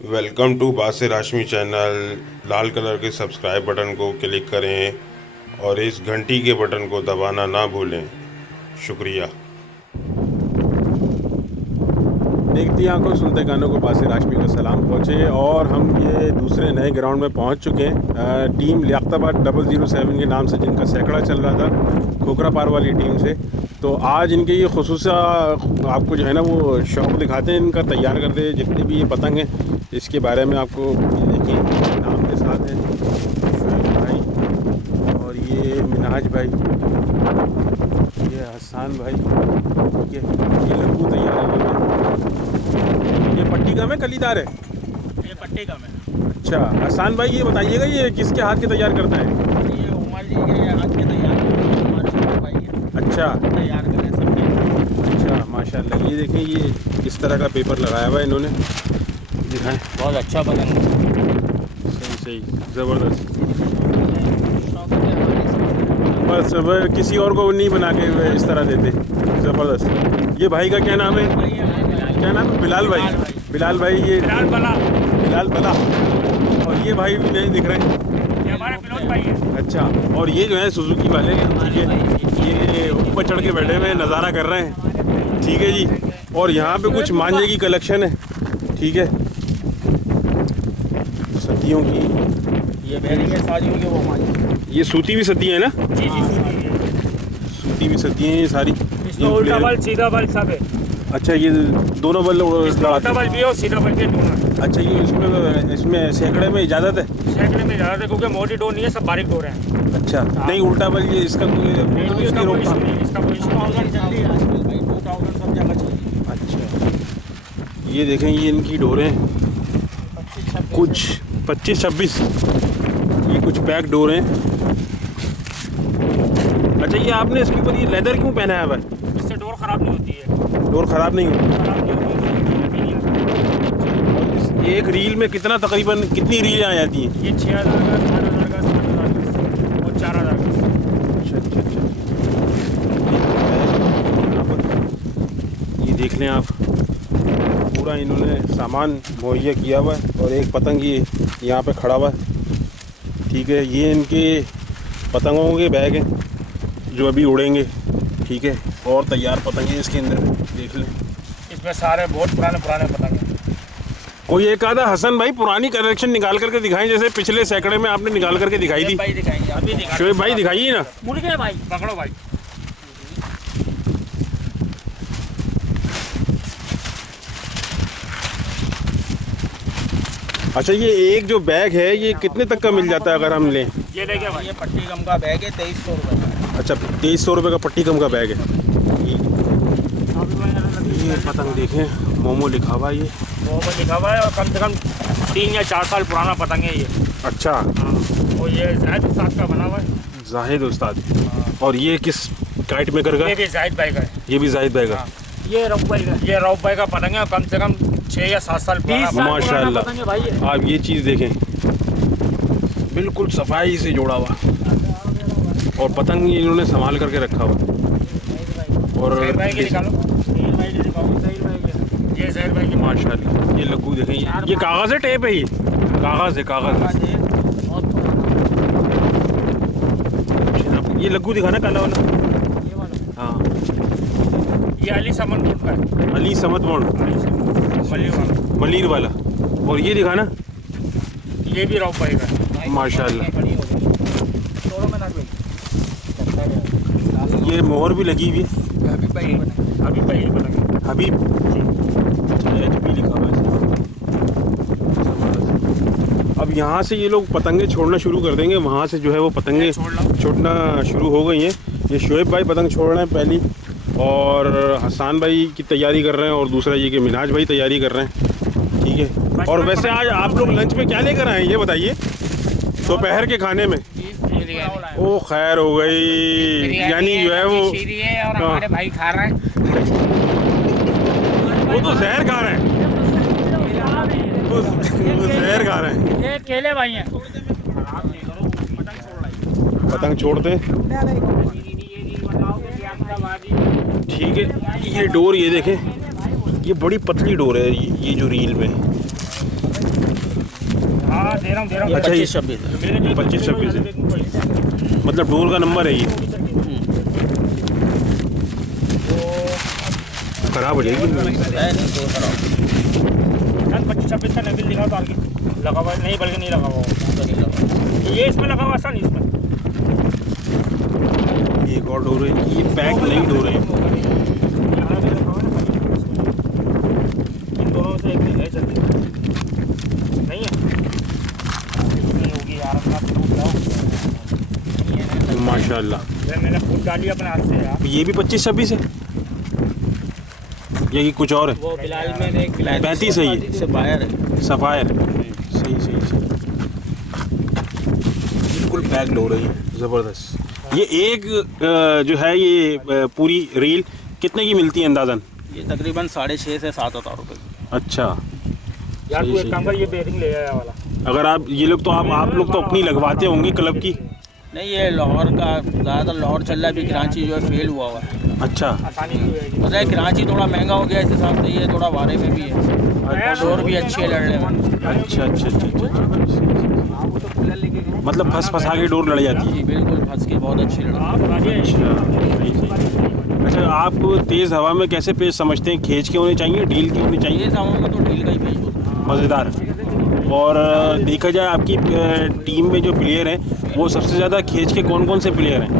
Welcome to Basir Hashmi channel. लाल colour के subscribe button को क्लिक करें और इस घंटी के बटन को दबाना ना भूलें। शुक्रिया। देखती आंखों सुनते गानों को बासिर हाशमी का सलाम पहुँचे और हम ये दूसरे नए ग्राउंड में पहुँच चुके हैं। टीम लियाकताबाद 007 के नाम से जिनका सैकड़ा चल रहा था खोखरा पार वाली टीम से। तो आज इनके ये खुसूसा आपको जो है ना वो शौक दिखाते हैं इनका, तैयार करते हैं जितने भी ये पतंग हैं इसके बारे में आपको देखिए। नाम के साथ है शोएब भाई और ये मिनाज भाई, ये हसन भाई, ठीक है। ये लघु तैयारी हो गई। ये पट्टी का है कलीदार है? ये पट्टी का है। अच्छा हसन भाई, ये बताइएगा ये किसके हाथ के तैयार करता है? ये उमर जी के हाथ के तैयार हमारे छोटे भाई हैं, अच्छा तैयार करें सबके। अच्छा माशाल्लाह। ये देखें ये किस तरह का पेपर लगाया हुआ है इन्होंने, दिखाएं। बहुत अच्छा पतंग है। सही सही, ज़बरदस्त। बस वह किसी और को नहीं बना के वे इस तरह देते। ज़बरदस्त। ये भाई का क्या नाम है? क्या नाम है? बिलाल भाई। बिलाल भाई, ये बिलाल बला। और ये भाई भी नहीं दिख रहे हैं, ये हमारे फिरोज भाई हैं। अच्छा। और ये जो है सुजुकी वाले, ठीक है, ये ऊपर चढ़ के बैठे हुए नज़ारा कर रहे हैं, ठीक है जी। और यहाँ पे कुछ मांझे की कलेक्शन है, ठीक है, सतियों की। ये बैरी है शादियों के वो हमारी। ये सूती भी सती है ना? जी जी। सूती भी सती हैं ये सारी। इसमें उल्टा बल सीधा बल सब है। अच्छा, ये दोनों बल उल्टा लड़ाते बल हैं? भी और सीधा बल भी दोनों। अच्छा, ये इसमें सैकड़े में इजाज़त है? सैकड़े में ज़्यादा है क्योंकि मोटी डोर नहीं है, सब बारीक डोर है। अच्छा, नहीं उल्टा बल ये इसका कोई इसका कोई रोकथाम? इसका कोई जल्दी है आजकल भाई, 2000 सब जगह चल। अच्छा, ये देखें ये इनकी डोरें कुछ 25-26, ये कुछ पैक डोरें। अच्छा, ये आपने इसके ऊपर ये लेदर क्यों पहनाया हुआ है? इससे डोर खराब नहीं होती है। डोर ख़राब नहीं होती? खराब नहीं होती। ये एक रील में कितना तकरीबन कितनी रीलें आ जाती हैं? ये 6000 का, 7000 का, 7000 का और 4000 का। अच्छा अच्छा अच्छा। यहाँ पर ये देख लें आप, पूरा इन्होंने सामान मुहैया किया हुआ है और एक पतंग ये यहाँ पे खड़ा हुआ है, ठीक है। ये इनके पतंगों के बैग हैं जो अभी उड़ेंगे, ठीक है। और तैयार पतंग है इसके अंदर, देख लें। इसमें सारे बहुत पुराने पुराने पतंग हैं। कोई एक आधा हसन भाई पुरानी कलेक्शन निकाल करके दिखाएं, जैसे पिछले सैकड़े में आपने निकाल करके दिखाई थी। भाई दिखाएंगे, अभी दिखा। शोएब भाई दिखाइए ना। मुड़ गए भाई, पकड़ो भाई। अच्छा, ये एक जो बैग है ये कितने तक का मिल जाता है अगर हम लें? ये देखिए भाई, ये पट्टी कम का बैग है, 2300 रुपये का। अच्छा, 2300 रुपये का पट्टी कम का बैग है। ये पतंग देखें, मोमो लिखा हुआ है ये। वो लिखा हुआ है और कम से कम 3 या 4 साल पुराना पतंग है ये। अच्छा, और ये जाहिद उस्ताद का बना हुआ है। जाहिद उस्ताद। और ये किस काइट मेकर का? ये भी जाहिद भाई का है। ये भी जाहिद भाई का। ये रऊफ भाई का, ये रऊफ भाई का पतंग है, कम से कम 6 या 7 साल पुराना माशाल्लाह। पतंग है भाई ये। आप ये चीज़ देखें, बिल्कुल सफाई से जोड़ा हुआ और पतंग इन्होंने संभाल करके रखा हुआ। और जहीर भाई की निकालो, जहीर भाई की दिखाओ, जहीर भाई की। ये जहीर भाई की माशाल्लाह। ये लग्गू देखें, ये कागज़ है, टेप है, ये कागज़ है, कागज़ है। ये लग्गू दिखाना काला वाला। ये वाला, हाँ, ये अली समन बोर्ड का है। अली समत मोड़, मलिर वाला। मलिर वाला। और ये दिखाना, ये भी रऊफ भाई का है। माशाल्लाह। ये ये मोहर भी लगी हुई है, अभी पहली पतंग है। हबीब। एच पी लिखा हुआ है इसमें। अब यहाँ से ये लोग पतंगे छोड़ना शुरू कर देंगे, वहाँ से जो है वो पतंगे छोड़ना शुरू हो गई हैं। ये शोएब भाई पतंग छोड़ रहे हैं पहली, और हसन भाई की तैयारी कर रहे हैं, और दूसरा ये कि मिनाज भाई तैयारी कर रहे हैं, ठीक है। और वैसे आज आप लोग लंच में क्या लेकर आए हैं ये बताइए, दोपहर के खाने में? ओ खैर हो गई, यानी जो है वो और हमारे भाई खा रहे हैं। वो तो जहर खा रहे हैं, वो जहर खा रहे हैं। ये केले भाई हैं। पतंग छोड़ते हैं, ठीक है। ये डोर ये देखें, ये बड़ी पतली डोर है, ये जो रील में दे रहा हूँ अच्छा, ये 25-26 है। मेरे लिए 25-26 है। मतलब डोर का नंबर है ये, खराब हो जाएगी। है नहीं तो खराब 25-26 का नबिल दिखा तो आगे लगा हुआ नहीं, बल्कि नहीं लगा हुआ तो नहीं लगा। ये इसमें लगा हुआ ऐसा नहीं इसमें। ये एक और डोर है, ये पैक नहीं डोर है। इन दोनों से एक नहीं है, जल्दी नहीं है, नहीं होगी यार। अपना माशाल्लाह। मैंने खुद डाली अपने हाथ से यार। ये भी 25-26 है या कि कुछ और है? वो बिलाल में एक बिलाल 35 है ये। से बाहर है। सफ़ायर, सही सही सही, बिल्कुल पैक डोर है ये, ज़बरदस्त। ये एक जो है ये पूरी रील कितने की मिलती है अंदाज़न? ये तकरीबन 6.5 से 7 रुपये। अच्छा, यार सही, तू एक सही। काम कर, ये बेरिंग ले आया वाला। अगर आप ये लोग तो आप लोग तो अपनी लगवाते होंगे क्लब की? नहीं, ये लाहौर का ज़्यादातर लाहौर चल रहा है, अभी कराची जो है फेल हुआ हुआ है। अच्छा, आसानी की होएगी। पता है कराची थोड़ा महंगा हो गया, इस हिसाब से ये थोड़ा वारे में भी है और डोर भी अच्छी है लड़ने में। अच्छा अच्छा अच्छा अच्छा, मतलब फंसा के डोर लड़ जाती है। जी बिल्कुल, फंस के बहुत अच्छी लड़ा। आप बता दिए। अच्छा, सही सही। अच्छा, आप तेज़ हवा में कैसे पेज समझते हैं? खींच के होने चाहिए, ढील के होने चाहिए? ये सामान में तो ढील का ही पेज होता है। मज़ेदार। और देखा जाए आपकी टीम में जो प्लेयर हैं वो सबसे ज़्यादा खींच के कौन कौन से प्लेयर हैं?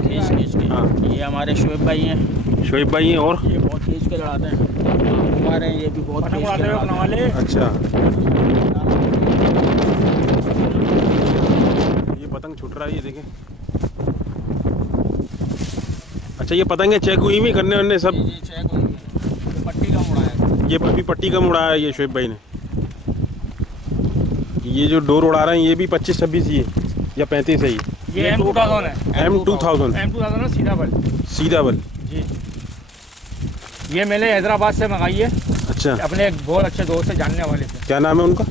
खींच खींच के। हाँ। ये हमारे शोएब भाई हैं, शोएब भाई हैं, और ये बहुत खींच के लड़ाते हैं। हमारे हैं, ये भी बहुत पतंग खींच उड़ाते के हुए लड़ाते अपना हैं। वाले। अच्छा, ये पतंग छूट रहा है, ये देखें। अच्छा, ये पतंग चेक हुई भी करने वरने सब? जी चेक हुई है। ये पट्टी का मुड़ा है। ये अभी पट्टी कम उड़ाया है ये शोएब भाई ने। ये जो डोर उड़ा रहे हैं ये भी 25-26 ही है या 35 है? ये M2000 है। M2000 M2000 है, सीधा बल। सीधा बल। जी, ये मैंने हैदराबाद से मंगाई है, अच्छा, अपने एक बहुत अच्छे दोस्त से, जानने वाले से। क्या नाम है उनका?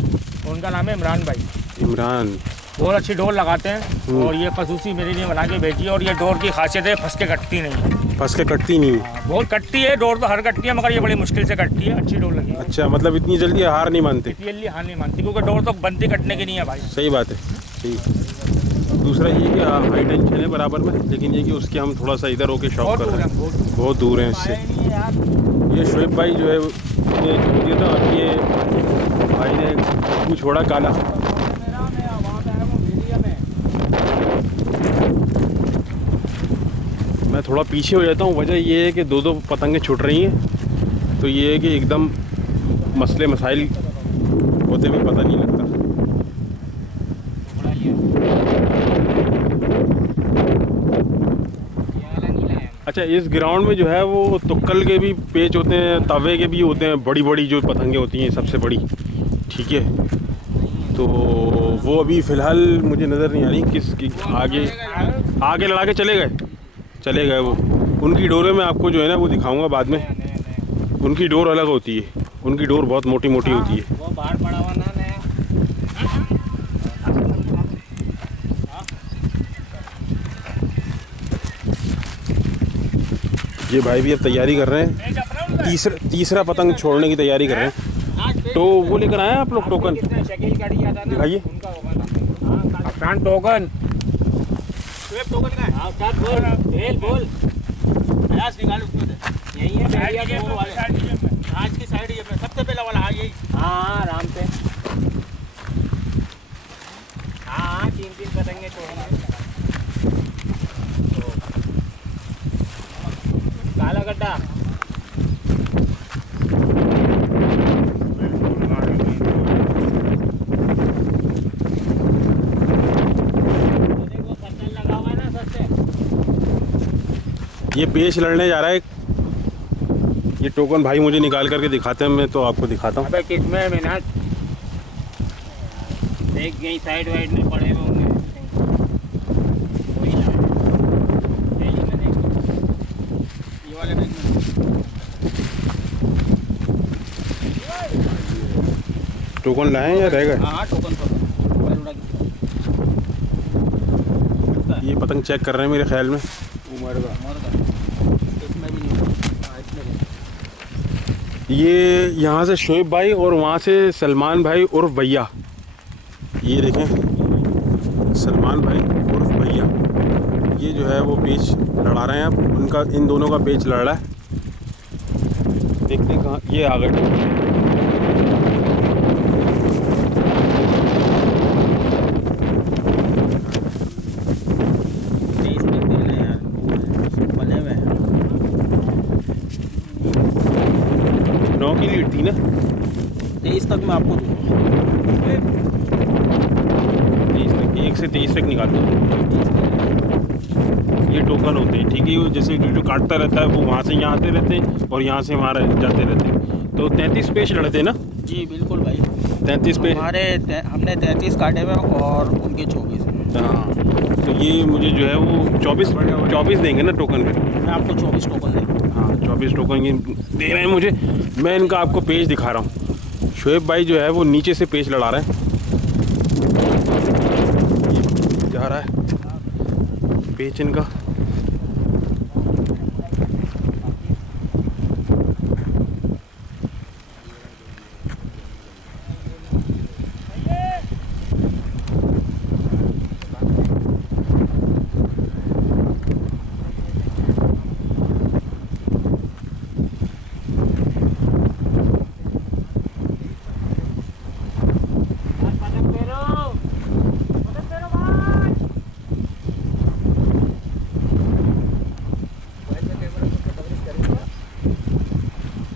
उनका नाम है इमरान भाई। इमरान। बहुत अच्छी डोर लगाते हैं और ये खसूसी मेरे लिए बना के भेजी है। और ये डोर की खासियत है, फंस के कटती नहीं है। फंस के कटती नहीं है? बहुत कटती है डोर, तो हर कटती है, मगर ये बड़ी मुश्किल से कटती है। अच्छी डोर लगी है। अच्छा, मतलब इतनी जल्दी हार नहीं मानते? ये लिए हार नहीं मानती, क्योंकि डोर तो बनती कटने की नहीं है भाई। सही बात है, सही। दूसरा ये कि हाई टेंशन है बराबर में, लेकिन ये कि उसके हम थोड़ा सा इधर होके शौक बहुत कर दूर रहे है, हैं, बहुत बहुत दूर हैं इससे। ये शोएब भाई जो है ये दिया था, अब ये भाई ने कुछ छोड़ा काला। मैं थोड़ा पीछे हो जाता हूँ, वजह ये है कि दो दो पतंगें छूट रही हैं, तो ये है कि एकदम मसले मसाइल होते हुए पता नहीं लगता। अच्छा, इस ग्राउंड में जो है वो तुक्कल के भी पेच होते हैं, तवे के भी होते हैं, बड़ी बड़ी जो पतंगें होती हैं सबसे बड़ी, ठीक है? तो वो अभी फ़िलहाल मुझे नज़र नहीं आ रही किसकी आगे लड़ा के चले गए वो। उनकी डोरें मैं आपको जो है ना वो दिखाऊंगा बाद में। उनकी डोर अलग होती है, उनकी डोर बहुत मोटी मोटी होती है। वो बाहर पड़ा हुआ ना नया। ये भाई भी अब तैयारी कर रहे हैं, तीसरा पतंग छोड़ने की तैयारी कर रहे हैं। तो वो लेकर आए हैं आप लोग टोकन? दिखाइए। अफरान टोकन। टोकन का है? हाँ, क्या बोल बोल प्रयास निकाल उसमें से। यही है बैरिया के वो वाले आज की साइड ये सबसे पहला वाला। हाँ यही। हाँ आराम से। हाँ 3 पतंगे छोड़ेंगे। काला गड्ढा। ये पेच लड़ने जा रहा है। ये टोकन भाई मुझे निकाल करके दिखाते हैं, मैं तो आपको दिखाता हूँ। अबे किसमें है मिनाज? देख यही साइड वाइड में पड़े हुए होंगे। ये वाले बैग में। टोकन लाए हैं या रह गए? हाँ टोकन पर। ये पतंग चेक कर रहे हैं मेरे ख्याल में। इसमें भी नहीं। हाँ इसमें भी। ये यहाँ से शोएब भाई और वहाँ से सलमान भाई और भैया, ये देखें सलमान भाई उर्फ भैया, ये जो है वो पेच लड़ा रहे हैं। अब उनका इन दोनों का पेच लड़ रहा है। देखते हैं कहाँ ये आ गए। तेईस तक दे रहे हैं यार, बने हुए हैं। 9 की लीड थी ना। 23 तक मैं आपको दूँगा। 23 तक, 1 से 23 तक निकालते हैं। ये टोकन होते हैं, ठीक है। वो जैसे जो काटता रहता है वो वहाँ से यहाँ आते रहते हैं और यहाँ से वहाँ जाते रहते हैं। तो 33 पेच लड़ते हैं ना। जी बिल्कुल भाई, 33 पेच। हमने 33 काटे हुए और उनके 24। हाँ, तो ये मुझे जो है वो 24 देंगे ना टोकन पे। मैं आपको 24 टोकन दूँगा। हाँ, 24 टोकन ये दे रहे हैं मुझे। मैं इनका आपको पेज दिखा रहा हूँ। शोएब भाई जो है वो नीचे से पेज लड़ा रहे हैं। ये जा रहा है पेच इनका।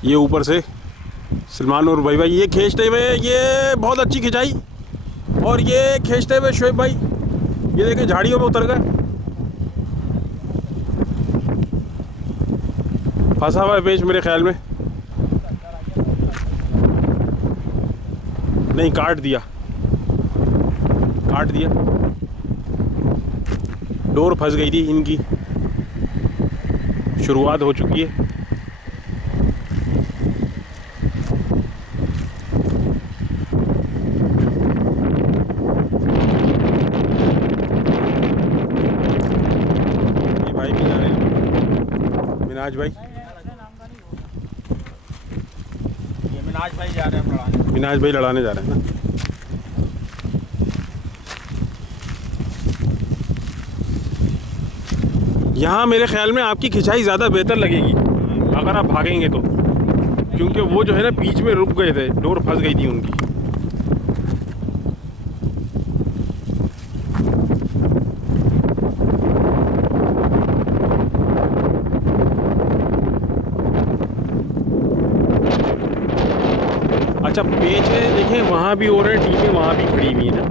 ये ऊपर से सलमान और भाई ये खींचते हुए, ये बहुत अच्छी खिंचाई। और ये खींचते हुए शोएब भाई ये देखे झाड़ियों में उतर गए। फंसा हुआ है पेच मेरे ख्याल में। नहीं, काट दिया। डोर फंस गई थी इनकी। शुरुआत हो चुकी है। मिनाज भाई, ये मिनाज भाई जा रहे हैं लड़ाने। मिनाज भाई लड़ाने जा रहे हैं ना। यहाँ मेरे ख्याल में आपकी खिंचाई ज़्यादा बेहतर लगेगी अगर आप भागेंगे तो, क्योंकि वो जो है ना बीच में रुक गए थे, डोर फंस गई थी उनकी। अच्छा, पेच है देखें, वहाँ भी हो रहे हैं टीमें, वहाँ भी खड़ी हुई है ना,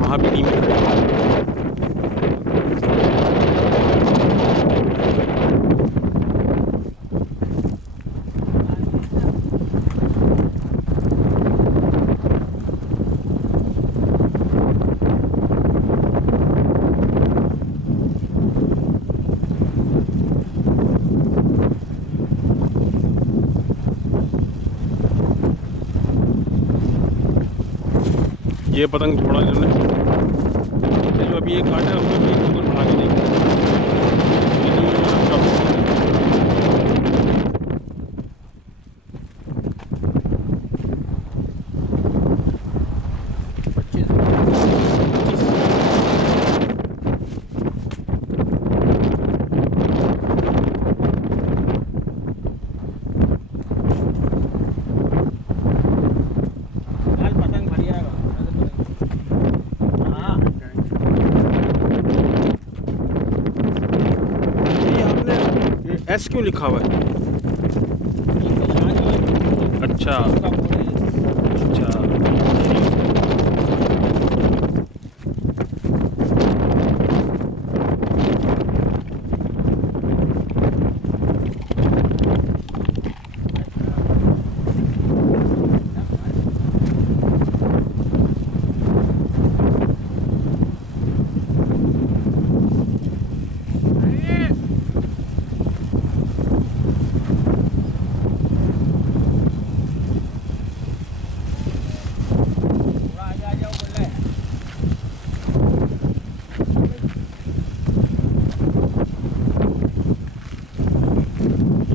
वहाँ भी टीमें खड़ी हुई हैं। ये पतंग छोड़ा इन्होंने, जो अभी एक काटा है उसमें भी एक पतंग भागे नहीं। पतंग बढ़िया है। हाँ, ये आपने एस क्यों लिखा हुआ है? अच्छा अच्छा,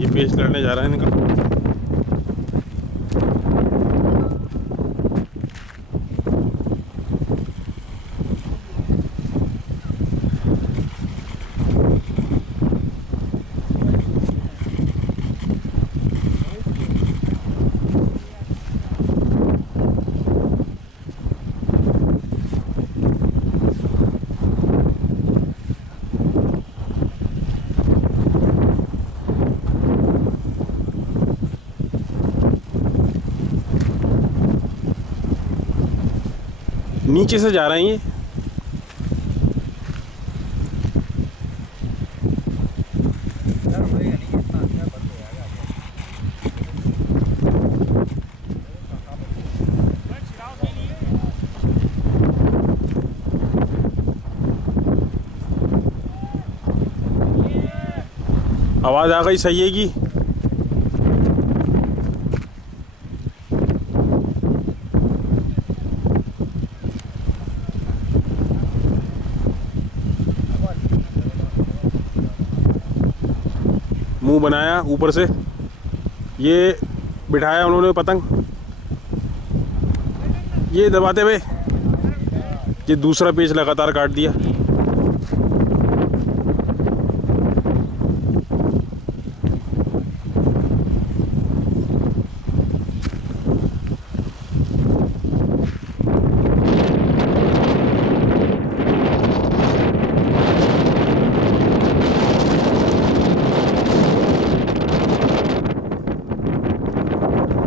ये पेच लड़ने जा रहा है इनका। नीचे से जा रहे हैं ये। आवाज़ आ गई सही है की। मुंह बनाया ऊपर से, ये बिठाया उन्होंने पतंग, ये दबाते हुए ये दूसरा पेच लगातार काट दिया।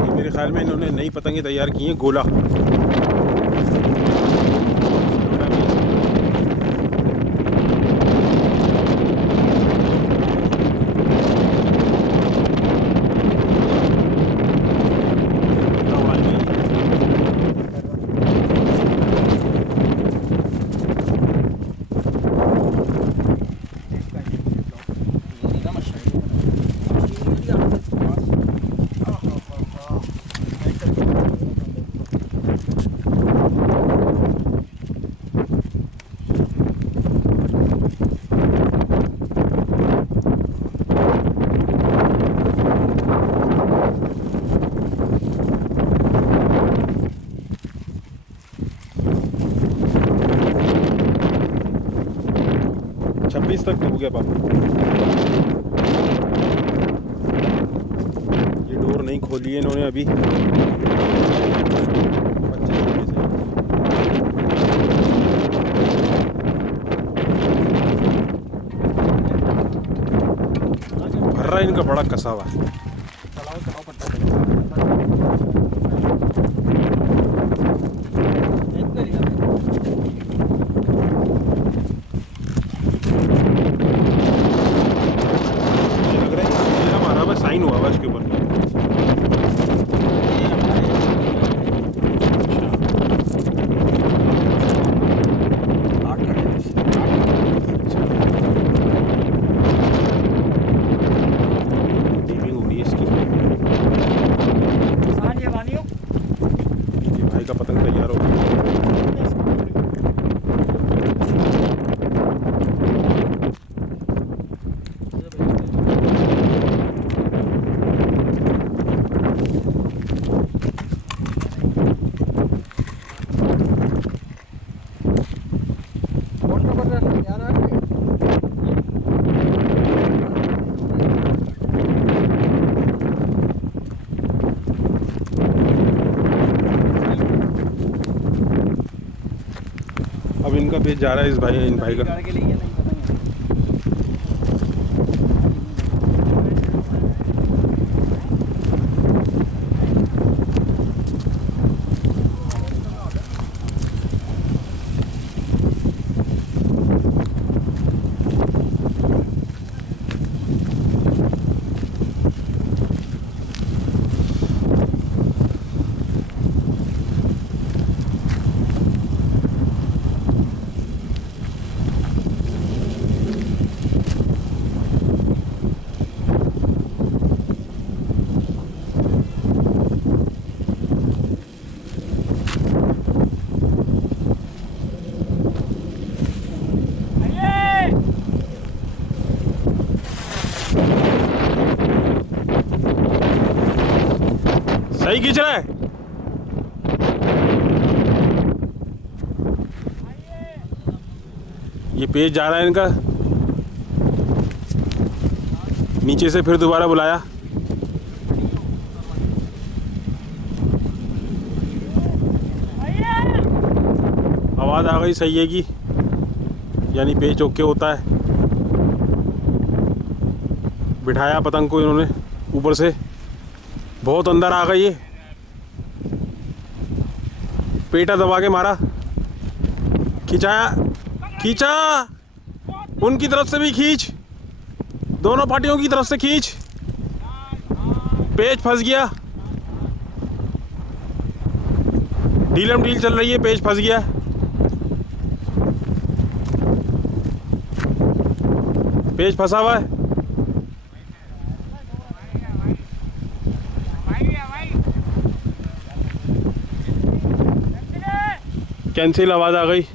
मेरे ख्याल में इन्होंने नई पतंगे तैयार की हैं, गोला। तक हो गया पापा। ये डोर नहीं खोली है इन्होंने अभी। भर रहा है इनका बड़ा कसा हुआ है। साइन हुआ हुआ इसके ऊपर। डीपिंग हो रही है इसकी। भाई का पतंग तैयार हो गया। अब इनका पेज जा रहा है इन भाई का। सही खींच रहा है। ये पेज जा रहा है इनका। नीचे से फिर दोबारा बुलाया। आवाज़ आ गई सही है की, यानी पेज ओके होता है। बिठाया पतंग को इन्होंने ऊपर से, बहुत अंदर आ गई है। पेटा दबा के मारा। खिंचाया, खींचा, उनकी तरफ से भी खींच, दोनों पार्टियों की तरफ से खींच। पेच फंस गया, डीलम डील चल रही है, पेच फंस गया। पेच फंसा हुआ है। कैंसिल आवाज़ आ गई।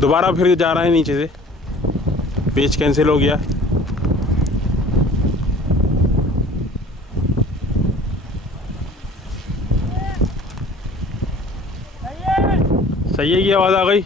दोबारा फिर जा रहा है नीचे से, पेच कैंसिल हो गया। सही है, की आवाज़ आ गई।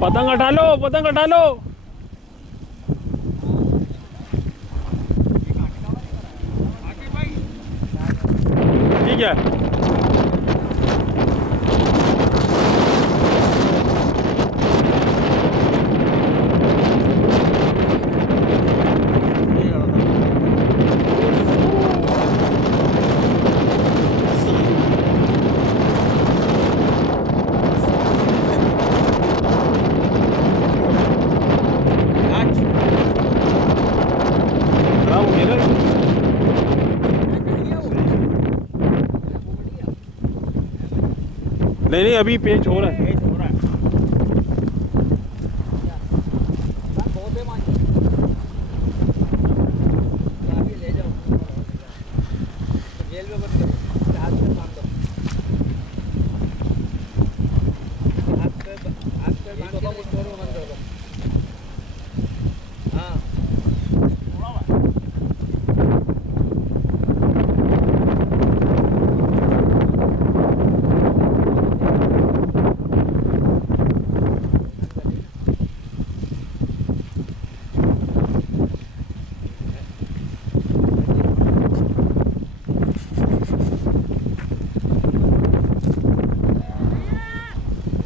पतंग हटा लो, पतंग हटा लो। ठीक है, नहीं नहीं, अभी पेच हो रहा है।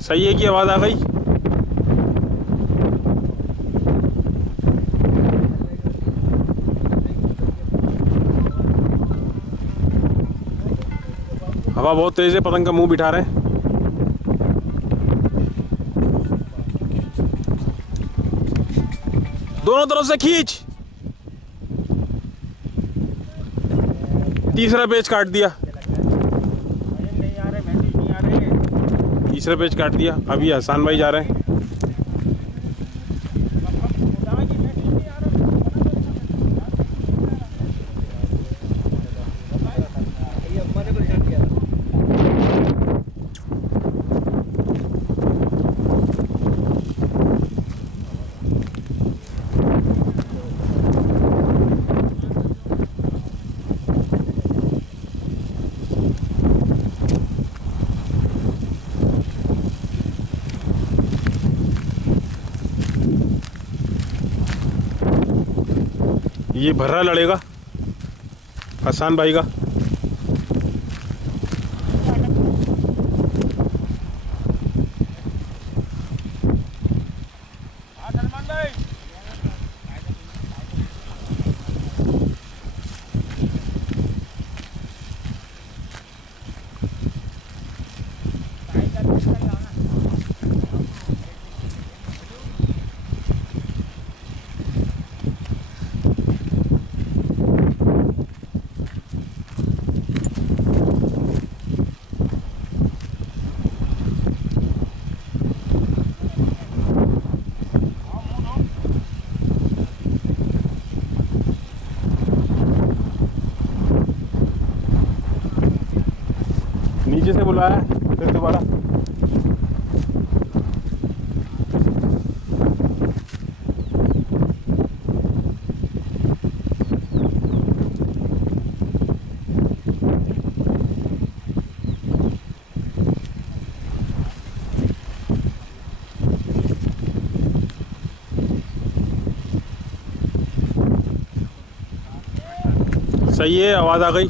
सही है, की आवाज़ आ गई। हवा बहुत तेज है, पतंग का मुंह बिठा रहे हैं। दोनों तरफ से खींच। तीसरा पेच काट दिया, तीसरा पेच काट दिया। अभी हसन भाई जा रहे हैं। ये भर्रा लड़ेगा हसन भाई का। नीचे से बुलाया फिर दोबारा। सही है, आवाज़ आ गई।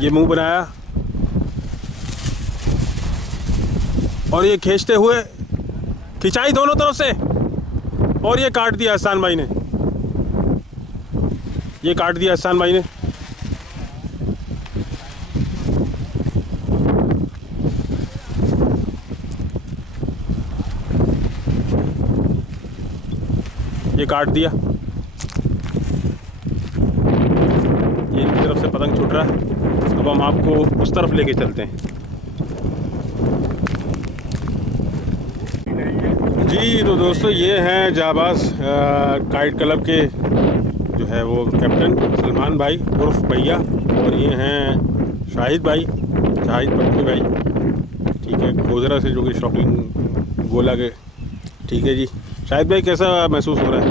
ये मुंह बनाया और ये खींचते हुए खिंचाई दोनों तरफ से, और ये काट दिया एहसान भाई ने, ये काट दिया एहसान भाई ने। ये काट दिया, ये इनकी तरफ से पतंग छूट रहा है। अब हम आपको उस तरफ लेके चलते हैं। जी तो दोस्तों, ये हैं जाबाज काइट क्लब के जो है वो कैप्टन सलमान भाई उर्फ भैया, और ये हैं शाहिद भाई, शाहिद पटनी भाई, ठीक है, गोजरा से, जो कि शॉपिंग गोला के। ठीक है जी, शाहिद भाई कैसा महसूस हो रहा है?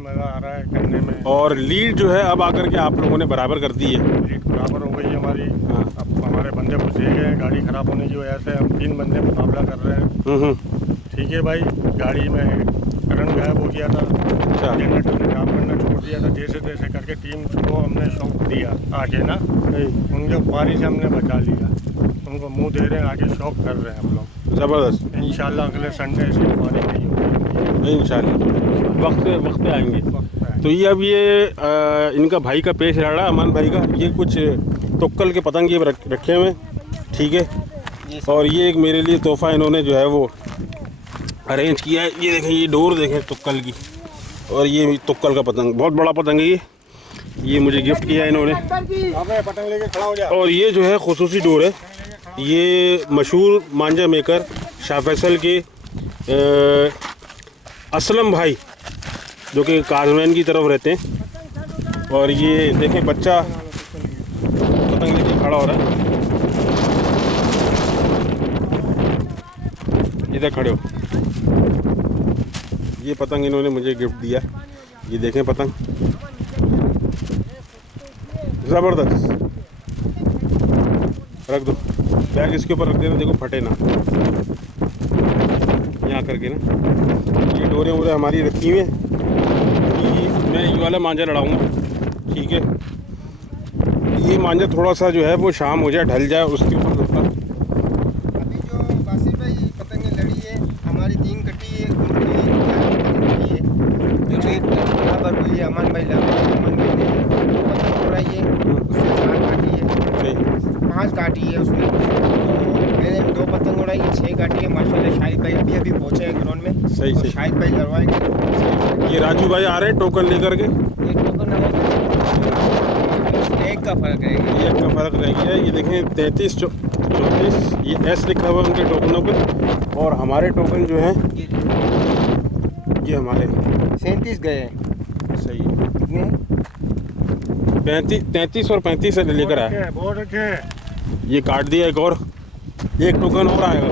मज़ा आ रहा है करने में। और लीड जो है अब आकर के आप लोगों ने बराबर कर दी है। लीड बराबर हो गई हमारी। हाँ। अब हमारे बंदे बुझे गए, गाड़ी ख़राब होने की वजह से हम 3 बंदे मुकाबला कर रहे हैं। ठीक है भाई, गाड़ी में करंट गायब हो गया था, अच्छा। जनरेटर ने काम करना छोड़ दिया था। जैसे तैसे करके टीम को हमने शॉक दिया आगे ना, उनके पारी से हमने बचा लिया। उनको मुंह दे रहे हैं, आगे शॉक कर रहे हैं हम लोग। ज़बरदस्त। इंशाल्लाह अगले संडे ऐसी पारी नहीं होगी। इंशाल्लाह वक्त पे आएंगे। तो ये अब ये इनका भाई का पेश रहा, अमान भाई का, ये कुछ तुक्कल के पतंग ये रखे हुए, ठीक है। और ये एक मेरे लिए तोहफा इन्होंने जो है वो अरेंज किया है। ये देखें, ये डोर देखें तुक्कल की, और ये तुक्कल का पतंग, बहुत बड़ा पतंग है ये मुझे गिफ्ट किया है इन्होंने। पतंग लेके खड़ा हो जा। और ये जो है खुसूसी डोर है, ये मशहूर मांझा मेकर शाह फैसल के असलम भाई, जो कि काजमैन की तरफ रहते हैं। और ये देखें, बच्चा पतंग लेके खड़ा हो रहा है, इधर खड़े हो। ये पतंग इन्होंने मुझे गिफ्ट दिया, ये देखें पतंग, ज़बरदस्त। रख दो, बैग इसके ऊपर रख देना, देखो फटे ना, यहाँ करके ना। ये डोरे वोरे हमारी रखी हुई हैं, मैं ये वाला मांझा लड़ाऊँगा, ठीक है। ये मांझा थोड़ा सा जो है वो शाम हो जाए, ढल जाए, उसके ऊपर दोस्तों अभी जो बासिर भाई पतंगें लड़ी है, हमारी 3 कटी है, उनकी है, जो कि बराबर हुई है। अमन भाई ने 2 पतंग उड़ाई है, उससे 4 काटी है, 5 काटी है उसमें। तो मैंने 2 पतंग उड़ाई, 6 काटी है। माशाल्लाह शाहिद भाई अभी पहुँचे हैं ग्राउंड में। सही तो सही। शाहिद भाई लड़वाएंगे। ये राजू भाई आ रहे हैं टोकन लेकर के, एक टोकन एक का फर्क है। ये एक का फ़र्क रह गया है। ये देखें 33 34 ये एस लिखा हुआ है उनके टोकनों पे, और हमारे टोकन जो हैं ये हमारे 37 गए हैं। सही है। कितने? 33 और 35 से लेकर आए। बहुत अच्छे। ये काट दिया, एक और, एक टोकन और आएगा,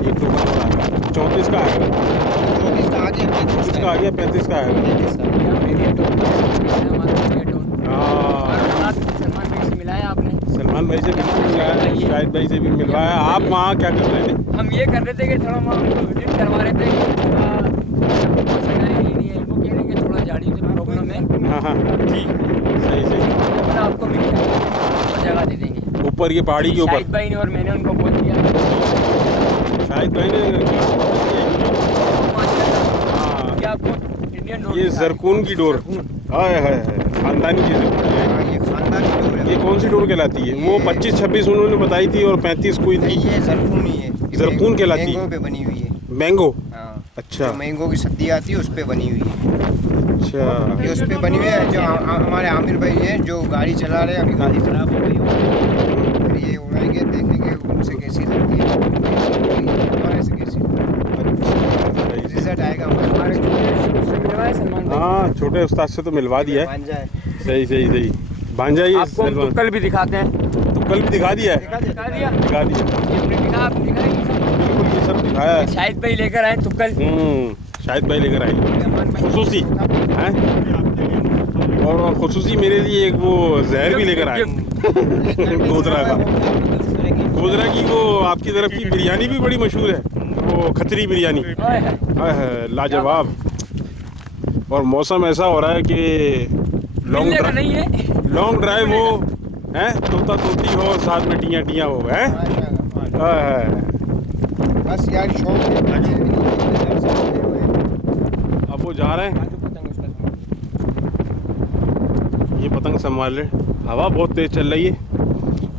एक टोकन और आएगा। 34 का आएगा, 34 का आ गया, 35 इसका आ गया, 35 का आएगा। हाँ, सलमान भाई से मिलाया आपने? सलमान भाई से भी मिलवाया, शाहिद भाई से भी मिलवाया। आप वहाँ क्या कर रहे थे? हम ये कर रहे थे कि थोड़ा वहाँ उनको विजिट करवा रहे थे कि थोड़ा सगाई नहीं है, वो कह रहे कि थोड़ा झाड़ी से प्रॉब्लम है। हाँ हाँ, ठीक, सही सही। मतलब आपको मिल जगह दे देंगे ऊपर ये पहाड़ी के ऊपर शाहिद भाई ने, और मैंने उनको बोल दिया शाहिद भाई ने हाँ, कि आपको इंडियन ये जरकून की डोर, हाय हाय हाय, खानदानी चीज़ें है। हाँ, ये खानदानी डोर है। ये कौन सी डोर कहलाती है? वो 25-26 उन्होंने बताई थी, और 35 कोई थी। नहीं, ये जरकून ही है। जरकून कहलाती है। मैंगो पे बनी हुई है। मैंगो, हाँ, अच्छा जो मैंगो की सब्जी आती है उस पे बनी हुई है। अच्छा। ये उस पे बनी हुई है। जो हमारे आमिर भाई हैं, जो गाड़ी चला रहे हैं, अभी गाड़ी खराब हो गई है, फिर ये उड़ाएंगे, देखेंगे उनसे कैसी लगती है, हमारे से कैसी। अच्छा, हाँ छोटे उस्ताद से तो मिलवा दिया है। भांजा है। सही सही सही। भांजा ये आपको हम तुक्कल भी दिखाते हैं। तुक्कल भी दिखा दिया है। दिखा दिया दिखा दिया आपने दिखाया बिल्कुल, ये सब दिखाया है। शायद भाई लेकर आए तुक्कल। शायद भाई लेकर आए खुसूसी हैं, और खुसूसी मेरे लिए एक वो जहर भी लेकर आए गोदरा का। गोदरा की वो आपकी तरफ की बिरयानी भी बड़ी मशहूर है, वो खतरी बिरयानी। हाय हाय। हाय हाय, लाजवाब। और मौसम ऐसा हो रहा है कि मिलने का नहीं है। लॉन्ग ड्राइव हो हैं, तोता तोती हो, साथ में टियाँ टियाँ हो हैं। माशाल्लाह। हाय हाय। बस यार शौक है, भांजे भी नहीं है, सब से हुए हैं। अब वो जा रहे हैं, आज तो पतंग उसका सामान। ये पतंग संभाल रहे। हवा बहुत तेज चल रही है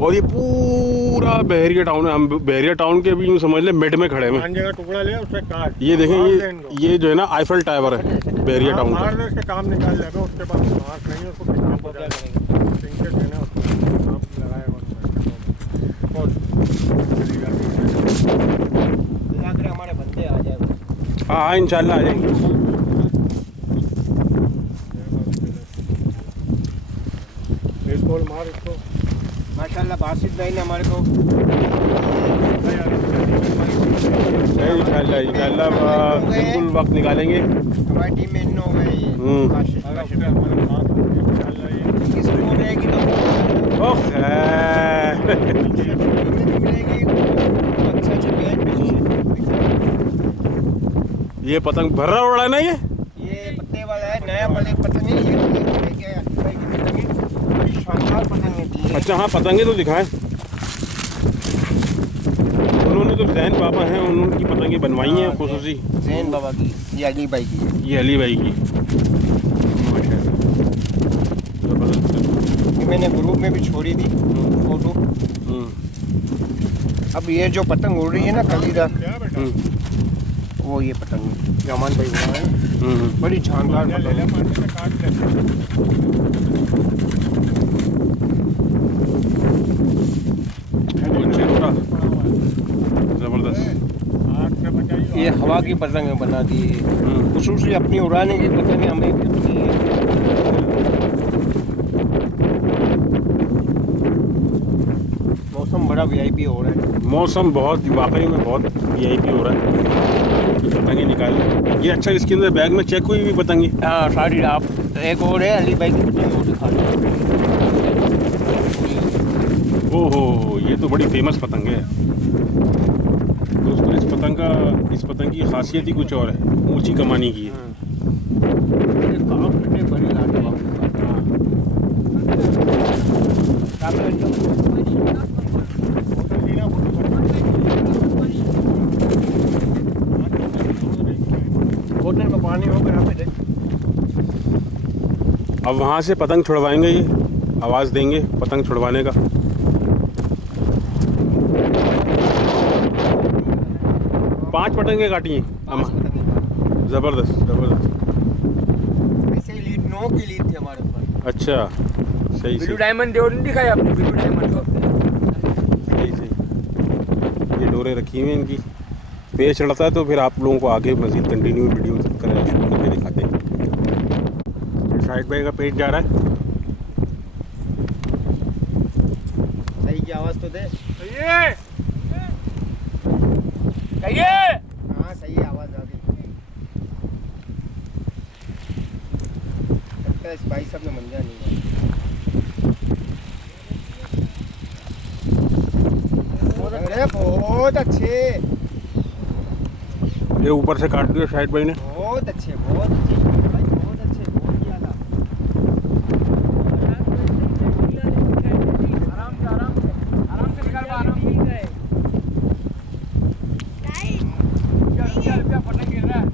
और ये पूरा बहरिया टाउन है। हम बहरिया टाउन के भी यूँ समझ ले मिड में खड़े हैं। भांजे का टुकड़ा ले उससे काट। ये देखें, मार दे इनको। ये जो है ना आईफल टावर है बहरिया टाउन मार का। दे, उसके काम निकाल लेगा। उसके पास मार्क नहीं है, उसको कितना हो जाएगा। सिंके देना उसको काम लगाएगा और चलेगा। लग रहा है हमारे बंदे आ जाए। हाँ हाँ इंशाल्लाह आ जाएंगे। इसको मार इसको। माशाल्लाह बासित भाई ने हमारे को इंशाल्लाह इंशाल्लाह बिल्कुल वक्त निकालेंगे। हमारी टीम में इन हो गए ये। बासित किसी को रहेगी तो ओह खैर। मिलेगी अच्छा अच्छा बैच ये पतंग भर्रा उड़ा ना ये पत्ते वाला है नया वाले पतंग नहीं ये लेके आया भाई की पतंग बड़ी शानदार पतंग है दी है। अच्छा हाँ पतंगे तो दिखाएं। उन्होंने तो जैन बाबा हैं, उनकी पतंगे बनवाई हैं खुसूसी। जैन बाबा की ये अली भाई की है। ये अली भाई की माशाल्लाह जबरदस्त। ये मैंने ग्रुप में भी छोड़ी थी फोटो। अब ये जो पतंग उड़ रही है ना कलीदा वो ये पतंग है जमान भाई हुआ है बड़ी शानदार पतंग है। जबरदस्त। ये हवा की पतंग बना दी है खुसूसी अपनी उड़ाने की पतंग हमें भी अपनी है। मौसम बड़ा वीआईपी हो रहा है। मौसम बहुत वाकई में बहुत वीआईपी हो रहा है। पतंगे निकाल ये अच्छा, इसके अंदर बैग में चेक हुई भी पतंगे। हाँ सारी आप एक और है अली भाई की पतंग वो दिखा दो। ओहो ये तो बड़ी फेमस पतंग है दोस्तों। इस पतंग की खासियत ही कुछ और है, ऊंची कमानी की है। ये काम कितने बड़े लाजवाब होटल में पानी होगा यहाँ पे देख। अब वहाँ से पतंग छुड़वाएंगे, ये आवाज़ देंगे पतंग छुड़वाने का। पांच पतंगे काटी हैं अम्मा। ज़बरदस्त ज़बरदस्त। ऐसे ही लीड 9 की लीड थी हमारे ऊपर। अच्छा सही ब्लू सही डायमंड डोर नहीं दिखाया आपने? ब्लू डायमंड को सही सही। ये डोरे रखी हुई हैं इनकी। पेज चढ़ता है तो फिर आप लोगों को आगे मज़ीद कंटिन्यू वीडियो करें शुरू करके दिखाते हैं। शाहिद भाई का पेज जा रहा है। सही की आवाज़ तो दे। कहिए हाँ सही आवाज़ आ गई। लगता है इस भाई साहब ने मंजा नहीं है। अरे बहुत अच्छे ये ऊपर से काट दिया शाहिद भाई ने। बहुत अच्छे भाई बहुत अच्छे बहुत ही आला। आराम से निकाल आराम से। क्या पतंग गिर रहा है?